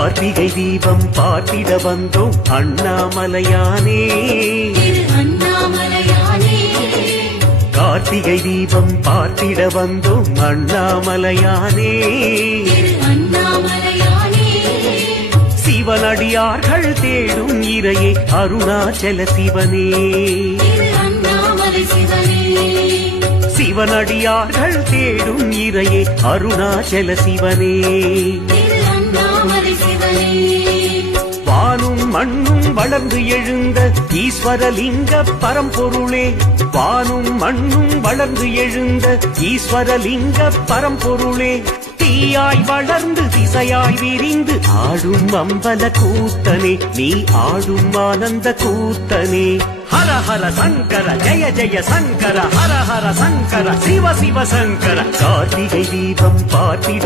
கார்த்திகை தீபம் பார்த்திட வந்தோம் அண்ணாமலையானே. கார்த்திகை தீபம் பார்த்திட வந்தோம் அண்ணாமலையானே. சிவனடியார்கள் தேடும் இறையே அருணாச்சல சிவனே. சிவனடியார்கள் தேடும் இறையே அருணாச்சல சிவனே. வானும் மண்ணும் வளர்ந்து எழுந்த ஈஸ்வரலிங்க பரம்பொருளே. வானும் மண்ணும் வளர்ந்து எழுந்த ஈஸ்வரலிங்க பரம்பொருளே. தீயாய் வளர்ந்து திசையாய் விரிந்து ஆடும் அம்பல கூத்தனே. நீ ஆடும் ஆனந்த கூத்தனே. ஹர ஹர சங்கர ஜய ஜய சங்கர ஹர ஹர சங்கர சிவ சிவ சங்கர. கார்த்திகை தீபம் பார்த்திட